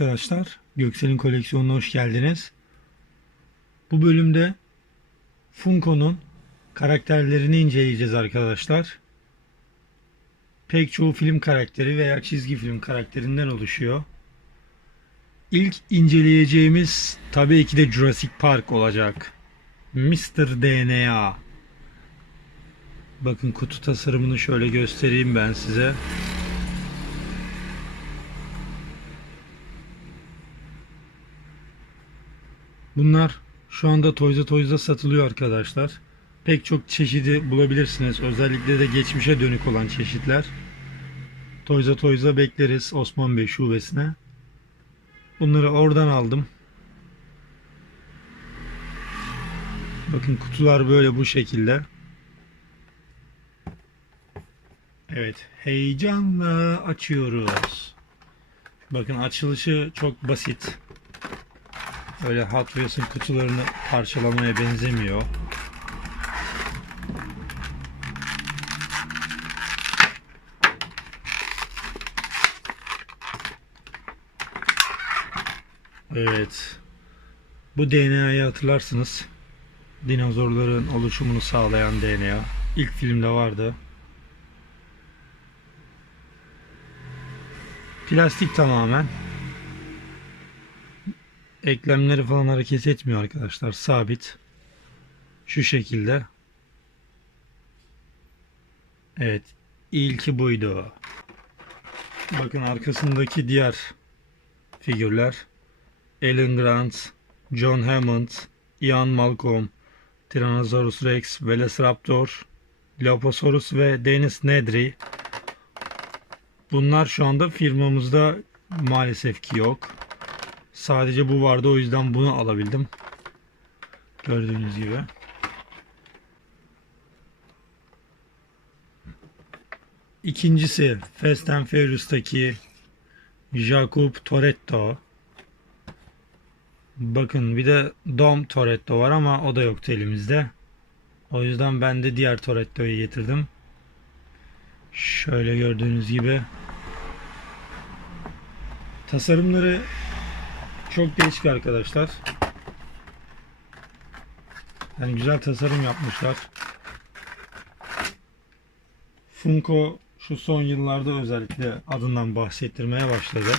arkadaşlar. Göksel'in koleksiyonuna hoş geldiniz. Bu bölümde Funko'nun karakterlerini inceleyeceğiz arkadaşlar. Pek çoğu film karakteri veya çizgi film karakterinden oluşuyor. İlk inceleyeceğimiz tabii ki de Jurassic Park olacak. Mr. DNA. Bakın kutu tasarımını şöyle göstereyim ben size. Bunlar şu anda Toys R Toys'da satılıyor arkadaşlar. Pek çok çeşidi bulabilirsiniz. Özellikle de geçmişe dönük olan çeşitler. Toys R Toys'da bekleriz Osman Bey şubesine. Bunları oradan aldım. Bakın kutular böyle bu şekilde. Evet, heyecanla açıyoruz. Bakın açılışı çok basit. Öyle Hot Wheels'ın kutularını parçalamaya benzemiyor. Evet. Bu DNA'yı hatırlarsınız. Dinozorların oluşumunu sağlayan DNA. İlk filmde vardı. Plastik tamamen. Eklemleri falan hareket etmiyor arkadaşlar. Sabit. Şu şekilde. Evet. İlki buydu. Bakın arkasındaki diğer figürler. Alan Grant, John Hammond, Ian Malcolm, Tyrannosaurus Rex, Velociraptor, Dilophosaurus ve Dennis Nedry. Bunlar şu anda firmamızda maalesef ki yok. Sadece bu vardı o yüzden bunu alabildim. Gördüğünüz gibi. İkincisi Fast and Furious'taki Jacob Toretto. Bakın bir de Dom Toretto var ama o da yoktu elimizde. O yüzden ben de diğer Toretto'yu getirdim. Şöyle gördüğünüz gibi. Tasarımları çok değişik arkadaşlar. Yani güzel tasarım yapmışlar. Funko şu son yıllarda özellikle adından bahsettirmeye başladı.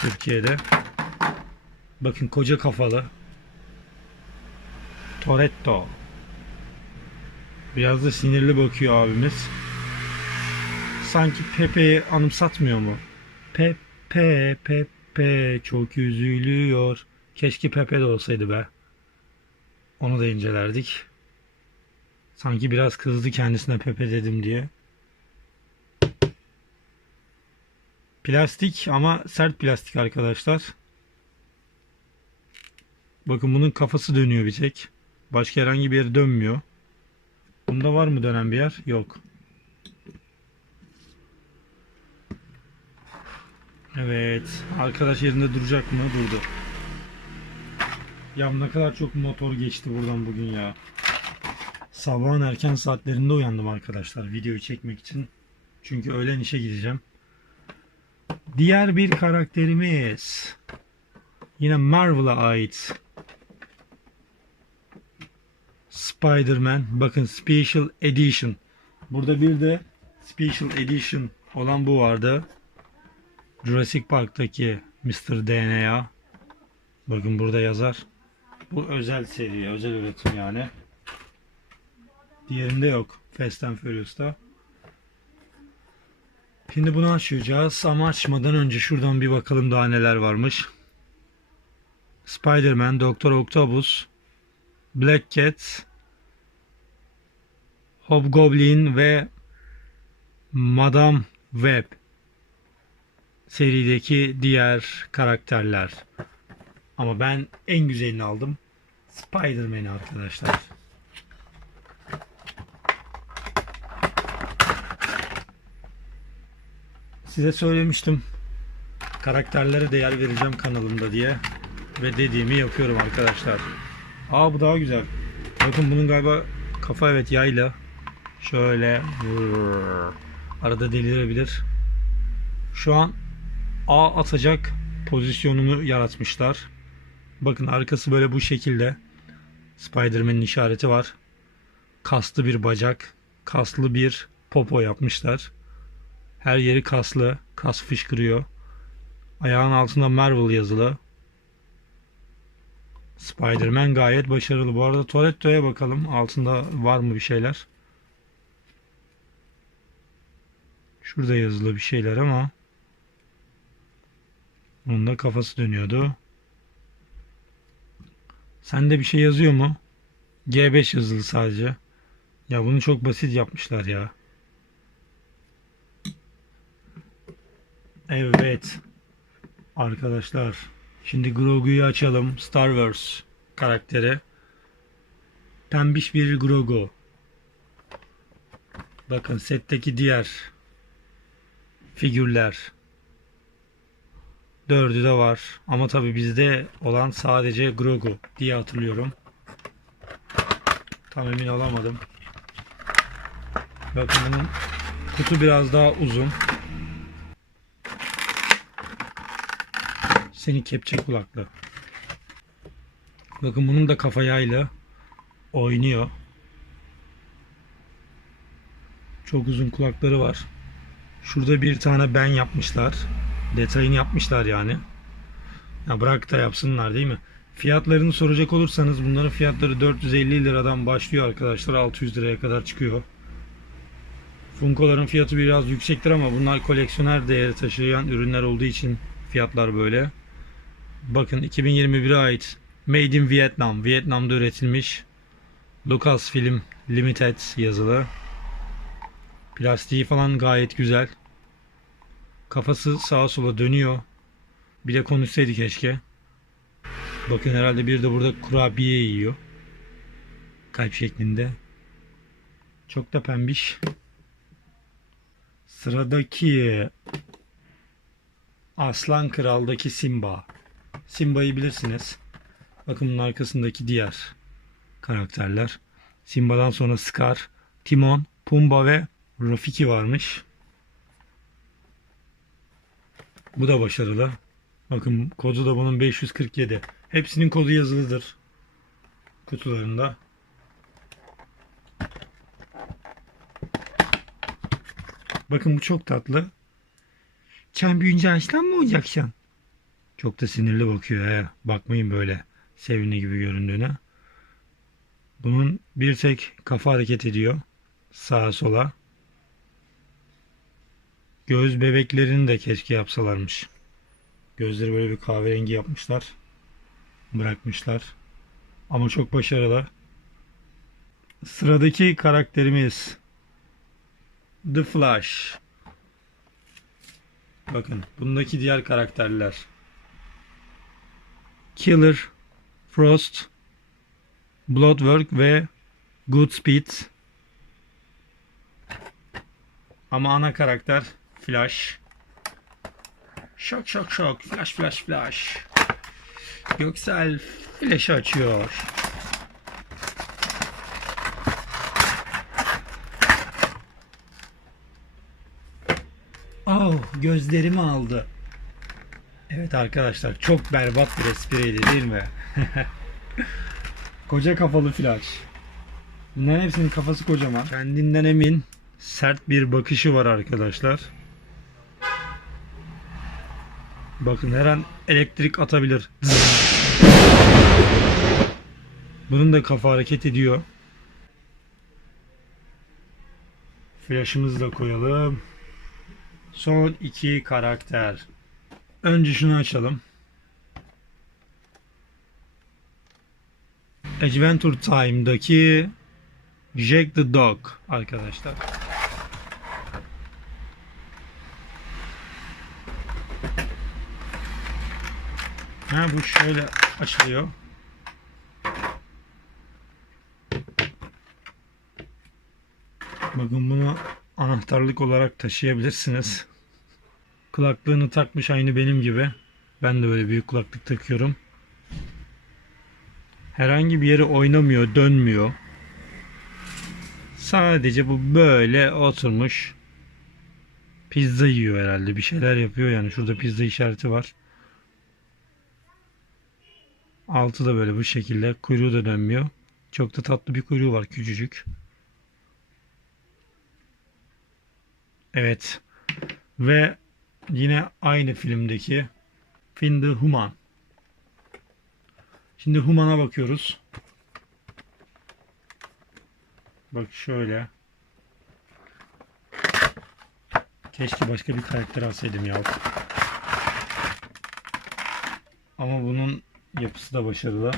Türkiye'de. Bakın koca kafalı. Toretto. Biraz da sinirli bakıyor abimiz. Sanki Pepe'yi anımsatmıyor mu? Pepe, Pepe çok üzülüyor. Keşke Pepe de olsaydı be. Onu da incelerdik. Sanki biraz kızdı kendisine Pepe dedim diye. Plastik ama sert plastik arkadaşlar. Bakın bunun kafası dönüyor bir tek. Başka herhangi bir yeri dönmüyor. Bunda var mı dönen bir yer? Yok. Evet. Arkadaş yerinde duracak mı? Durdu. Ya ne kadar çok motor geçti buradan bugün ya. Sabahın erken saatlerinde uyandım arkadaşlar videoyu çekmek için. Çünkü öğlen işe gideceğim. Diğer bir karakterimiz. Yine Marvel'a ait. Spider-Man. Bakın Special Edition. Burada bir de Special Edition olan bu vardı. Jurassic Park'taki Mr. DNA. Bakın burada yazar. Bu özel seri, özel üretim yani. Diğerinde yok. Fast and Furious'ta. Şimdi bunu açacağız ama açmadan önce şuradan bir bakalım daha neler varmış. Spider-Man, Doktor Octopus, Black Cat, Hobgoblin ve Madame Web serideki diğer karakterler. Ama ben en güzelini aldım. Spider-Man'i arkadaşlar. Size söylemiştim. Karakterlere değer vereceğim kanalımda diye. Ve dediğimi yapıyorum arkadaşlar. Aa bu daha güzel. Bakın bunun galiba kafa evet yayla. Şöyle arada delirebilir. Şu an A atacak pozisyonunu yaratmışlar. Bakın arkası böyle bu şekilde. Spider-Man'in işareti var. Kaslı bir bacak, kaslı bir popo yapmışlar. Her yeri kaslı, kas fışkırıyor. Ayağın altında Marvel yazılı. Spider-Man gayet başarılı. Bu arada Toretto'ya bakalım. Altında var mı bir şeyler? Şurada yazılı bir şeyler ama onun da kafası dönüyordu. Sende bir şey yazıyor mu? G5 yazılı sadece. Ya bunu çok basit yapmışlar ya. Evet. Arkadaşlar. Şimdi Grogu'yu açalım. Star Wars karakteri. Pembiş bir Grogu. Bakın setteki diğer figürler. Dördü de var. Ama tabi bizde olan sadece Grogu diye hatırlıyorum. Tam emin olamadım. Bakın bunun kutu biraz daha uzun. Seni kepçe kulaklı. Bakın bunun da kafa yaylı. Oynuyor. Çok uzun kulakları var. Şurada bir tane ben yapmışlar. Detayını yapmışlar yani. Ya bırak da yapsınlar değil mi? Fiyatlarını soracak olursanız bunların fiyatları 450 liradan başlıyor arkadaşlar. 600 liraya kadar çıkıyor. Funko'ların fiyatı biraz yüksektir ama bunlar koleksiyoner değeri taşıyan ürünler olduğu için fiyatlar böyle. Bakın 2021'e ait Made in Vietnam. Vietnam'da üretilmiş. Lucasfilm Limited yazılı. Plastiği falan gayet güzel. Kafası sağa sola dönüyor. Bir de konuşsaydı keşke. Bakın herhalde bir de burada kurabiye yiyor. Kalp şeklinde. Çok da pembiş. Sıradaki Aslan Kral'daki Simba. Simba'yı bilirsiniz. Bakın bunun arkasındaki diğer karakterler. Simba'dan sonra Scar, Timon, Pumba ve Rafiki varmış. Bu da başarılı. Bakın kodu da bunun 547. Hepsinin kodu yazılıdır. Kutularında. Bakın bu çok tatlı. Sen büyüyünce aslan mı olacaksın? Çok da sinirli bakıyor he. Bakmayın böyle sevimli gibi göründüğüne. Bunun bir tek kafa hareket ediyor. Sağa sola. Göz bebeklerini de keşke yapsalarmış. Gözleri böyle bir kahverengi yapmışlar. Bırakmışlar. Ama çok başarılı. Sıradaki karakterimiz The Flash. Bakın bundaki diğer karakterler. Killer, Frost, Bloodwork ve Goodspeed. Ama ana karakter Flash. Şok şok şok. Flash flash flash. Göksel Flash'ı açıyor. Oh gözlerimi aldı. Evet arkadaşlar çok berbat bir espriydi değil mi? Koca kafalı flash. Bunların hepsinin kafası kocaman. Kendinden emin sert bir bakışı var arkadaşlar. Bakın her an elektrik atabilir. Bunun da kafa hareket ediyor. Flash'ımızı da koyalım. Son iki karakter. Önce şunu açalım. Adventure Time'daki Jack the Dog arkadaşlar. Ha bu şöyle açılıyor. Bakın bunu anahtarlık olarak taşıyabilirsiniz. Kulaklığını takmış aynı benim gibi. Ben de böyle büyük kulaklık takıyorum. Herhangi bir yere oynamıyor, dönmüyor. Sadece bu böyle oturmuş. Pizza yiyor herhalde. Bir şeyler yapıyor yani. Şurada pizza işareti var. Altı da böyle bu şekilde. Kuyruğu da dönmüyor. Çok da tatlı bir kuyruğu var. Küçücük. Evet. Ve yine aynı filmdeki Find the Human. Şimdi Human'a bakıyoruz. Bak şöyle. Keşke başka bir karakter alsaydım ya. Ama bunun yapısı da başarılı.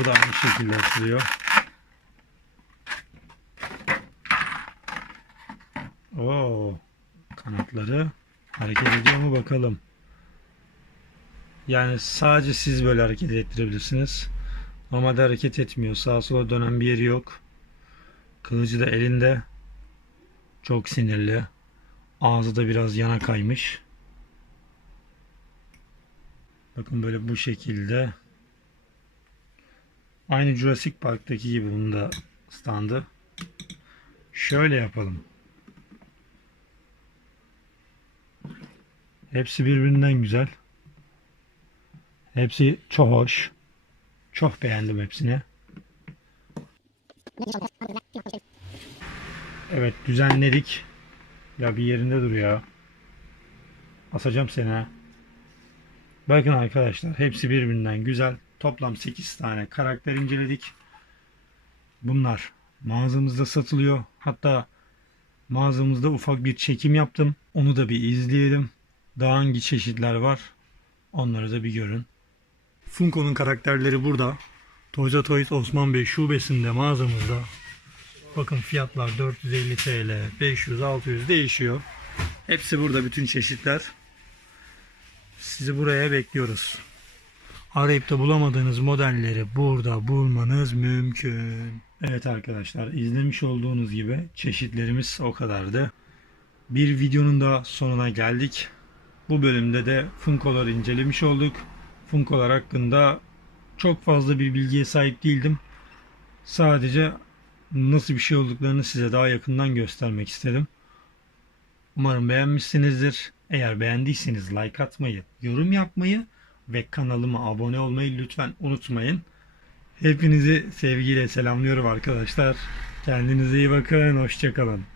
Bu da aynı şekilde açılıyor. Oo, kanatları hareket ediyor mu bakalım. Yani sadece siz böyle hareket ettirebilirsiniz. Normalde hareket etmiyor. Sağa sola dönen bir yeri yok. Kılıcı da elinde. Çok sinirli. Ağzı da biraz yana kaymış. Bakın böyle bu şekilde. Aynı Jurassic Park'taki gibi bunun da standı. Şöyle yapalım. Hepsi birbirinden güzel. Hepsi çok hoş. Çok beğendim hepsini. Evet düzenledik. Ya bir yerinde dur ya. Asacağım seni ha. Bakın arkadaşlar hepsi birbirinden güzel. Toplam 8 tane karakter inceledik. Bunlar mağazamızda satılıyor. Hatta mağazamızda ufak bir çekim yaptım. Onu da bir izleyelim. Daha hangi çeşitler var? Onları da bir görün. Funko'nun karakterleri burada. Toys R Toys Osman Bey şubesinde mağazamızda. Bakın fiyatlar 450 TL, 500, 600 değişiyor. Hepsi burada bütün çeşitler. Sizi buraya bekliyoruz. Arayıp da bulamadığınız modelleri burada bulmanız mümkün. Evet arkadaşlar izlemiş olduğunuz gibi çeşitlerimiz o kadardı. Bir videonun da sonuna geldik. Bu bölümde de Funko'ları incelemiş olduk. Funko'lar hakkında çok fazla bir bilgiye sahip değildim. Sadece nasıl bir şey olduklarını size daha yakından göstermek istedim. Umarım beğenmişsinizdir. Eğer beğendiyseniz like atmayı, yorum yapmayı ve kanalıma abone olmayı lütfen unutmayın. Hepinizi sevgiyle selamlıyorum arkadaşlar. Kendinize iyi bakın. Hoşçakalın.